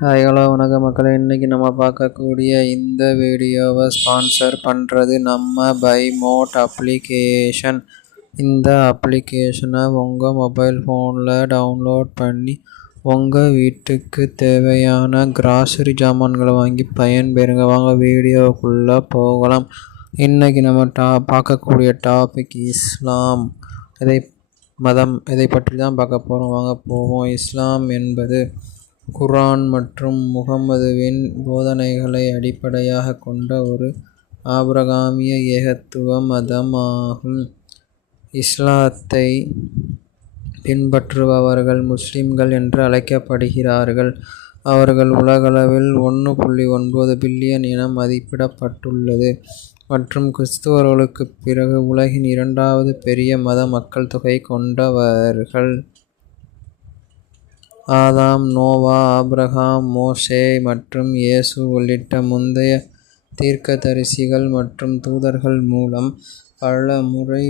Hi hello வணக்கம் மக்களே. இன்றைக்கி நம்ம பார்க்கக்கூடிய இந்த வீடியோவை ஸ்பான்சர் பண்ணுறது நம்ம பைமோட் அப்ளிகேஷன். இந்த அப்ளிகேஷனை உங்கள் மொபைல் ஃபோனில் டவுன்லோட் பண்ணி உங்கள் வீட்டுக்கு தேவையான கிராசரி ஜாமான்களை வாங்கி பயன்பெறுங்க. வாங்க வீடியோக்குள்ளே போகலாம். இன்றைக்கி நம்ம பார்க்கக்கூடிய டாபிக் இஸ்லாம். இதை பற்றி தான் பார்க்க போகிறோம். வாங்க போவோம். இஸ்லாம் என்பது குர்ஆன் மற்றும் முஹம்மதுவின் போதனைகளை அடிப்படையாக கொண்ட ஒரு ஆபிரகாமிய ஏகத்துவ மதம் ஆகும். இஸ்லாத்தை பின்பற்றுபவர்கள் முஸ்லிம்கள் என்று அழைக்கப்படுகிறார்கள். அவர்கள் உலகளவில் 1.9 பில்லியன் என மதிப்பிடப்பட்டுள்ளது மற்றும் கிறிஸ்தவர்களுக்கு பிறகு உலகின் 2வது பெரிய மத மக்கள் தொகை கொண்டவர்கள். ஆதாம், நோவா, ஆபிரகாம், மோசே மற்றும் இயேசு உள்ளிட்ட முந்தைய தீர்க்கதரிசிகள் மற்றும் தூதர்கள் மூலம் பல முறை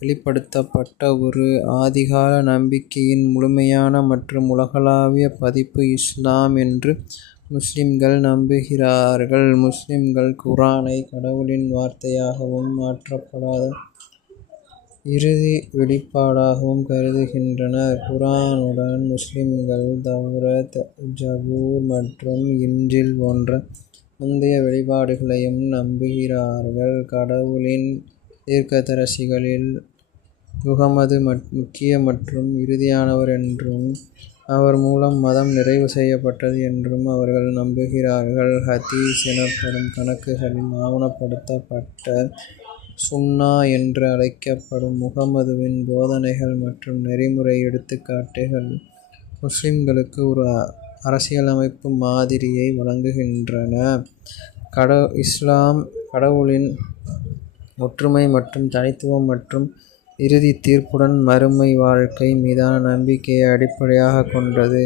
வெளிப்படுத்தப்பட்ட ஒரு ஆதிகால நம்பிக்கையின் முழுமையான மற்றும் உலகளாவிய பதிப்பு இஸ்லாம் என்று முஸ்லிம்கள் நம்புகிறார்கள். முஸ்லிம்கள் குர்ஆனை கடவுளின் வார்த்தையாகவும் மாற்றப்படாத இறுதி வெளிப்பாடாகவும் கருதுகின்றனர். குர்ஆனுடன் முஸ்லிம்கள் தௌராத், ஜபூர் மற்றும் இன்ஜீல் போன்ற முந்தைய வெளிப்பாடுகளையும் நம்புகிறார்கள். கடவுளின் தீர்க்கதரிசிகளில் முஹம்மது முக்கிய மற்றும் இறுதியானவர் என்றும் அவர் மூலம் மதம் நிறைவு செய்யப்பட்டது என்றும் அவர்கள் நம்புகிறார்கள். ஹதீஸ் எனப்படும் கணக்குகளில் ஆவணப்படுத்தப்பட்ட சுன்னா என்று அழைக்கப்படும் முஹம்மதுவின் போதனைகள் மற்றும் நெறிமுறை எடுத்துக்காட்டுகள் முஸ்லிம்களுக்கு ஒரு அரசியலமைப்பு மாதிரியை வழங்குகின்றன. இஸ்லாம் கடவுளின் ஒற்றுமை மற்றும் தனித்துவம் மற்றும் இறுதி தீர்ப்புடன் மறுமை வாழ்க்கை மீதான நம்பிக்கையை அடிப்படையாக கொண்டது.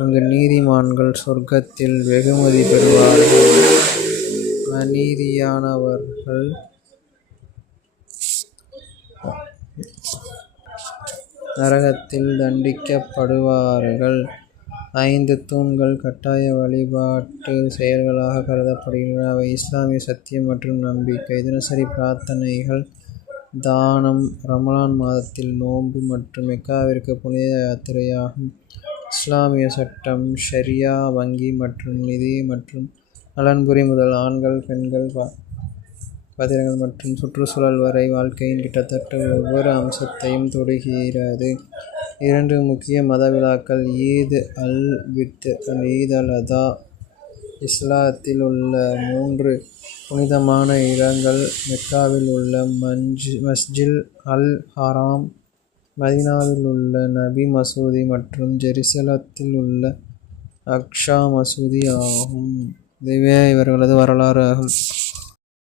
அங்கு நீதிமான்கள் சொர்க்கத்தில் வெகுமதி பெறுவார்கள், அநீதியானவர்கள் நரகத்தில் தண்டிக்கப்படுவார்கள். 5 தூண்கள் கட்டாய வழிபாட்டு செயல்களாக கருதப்படுகின்றன. அவை இஸ்லாமிய சத்தியம் மற்றும் நம்பிக்கை, தினசரி பிரார்த்தனைகள், தானம், ரமலான் மாதத்தில் நோன்பு மற்றும் மெக்காவிற்கு புனித யாத்திரையாகும். இஸ்லாமிய சட்டம், ஷரியா, வங்கி மற்றும் நிதி மற்றும் நலன்புரி முதல் ஆண்கள், பெண்கள், பத்திரங்கள் மற்றும் சுற்றுச்சூழல் வரை வாழ்க்கையின் கிட்டத்தட்ட ஒவ்வொரு அம்சத்தையும் தொடுகிறது. 2 முக்கிய மத விழாக்கள் ஈத் அல்-ஃபித்ர், ஈத் அல்-அதா. இஸ்லாத்தில் உள்ள 3 புனிதமான இடங்கள் மெக்காவில் உள்ள மஸ்ஜித் அல்-ஹராம், மதீனாவில் உள்ள நபி மசூதி மற்றும் ஜெருசலத்தில் உள்ள அக்ஸா மசூதி ஆகும். இதுவே இவர்களது வரலாறு ஆகும்.